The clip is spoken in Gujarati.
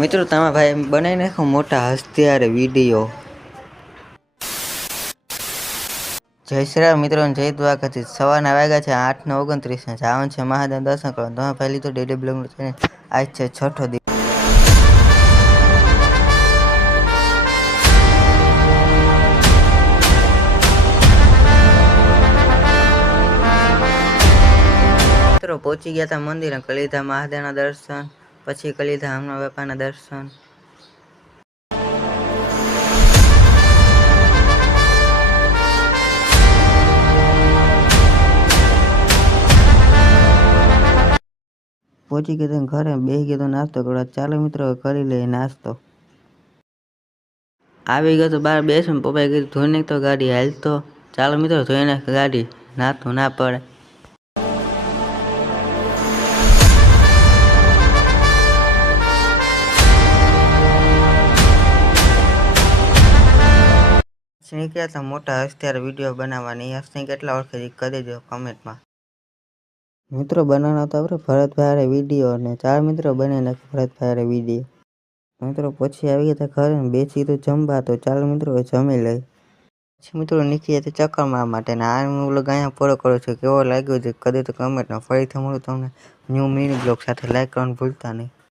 મિત્રો તમારા ભાઈ બનાવી નાખો મોટા હસ્તિયારે વિડીયો। જય શ્રી રામ મિત્રો, જય દ્વારકાથી। સવારના વાગ્યા છે 8:29 જવાનું છે મહાદેવ દર્શન કરવા। તમે પહેલી તો ડેલી બ્લોગ છે, આજ છે છઠ્ઠો દિવસ। મિત્રો પહોંચી ગયા હતા મંદિરે, કરી લીધા મહાદેવના દર્શન, પછી કરી લીધા હમણાં બાપાના દર્શન। પહોંચી ગયા ઘરે, બેસી ગયો નાસ્તો કરવા। ચાલો મિત્રો કરી લઈએ નાસ્તો। આવી ગયો તો બહાર બેસું, પપ્પાએ કીધું ધોઈ નાખ તો ગાડી, હાલ તો ચાલો મિત્રો ધોઈ નાખ ગાડી, નાતું ના પડે। નીકળ્યા હતા મોટા હસ્તિયારે વિડીયો બનાવવાની। હસને કેટલા ઓળખે કરી દેજો કમેન્ટમાં। મિત્રો બનાવવાનો તો આપણે ભરતભાઈ વિડીયો, અને 4 મિત્રો બની નાખે ભરતભાઈ વિડીયો। મિત્રો પછી આવી ગયા ઘરે, બેસી તો જમવા, તો ચાલો મિત્રો જમી લઈ। પછી મિત્રો નીકળ્યા તો ચક્કર મારવા માટે, ને આ હું લોકો અહીંયા પૂરો કરું છું। કેવો લાગ્યો છે કરી તો કમેન્ટમાં। ફરીથી મળું તમને ન્યૂ મિની બ્લોગ સાથે, લાઈક કરવાનું ભૂલતા નહીં।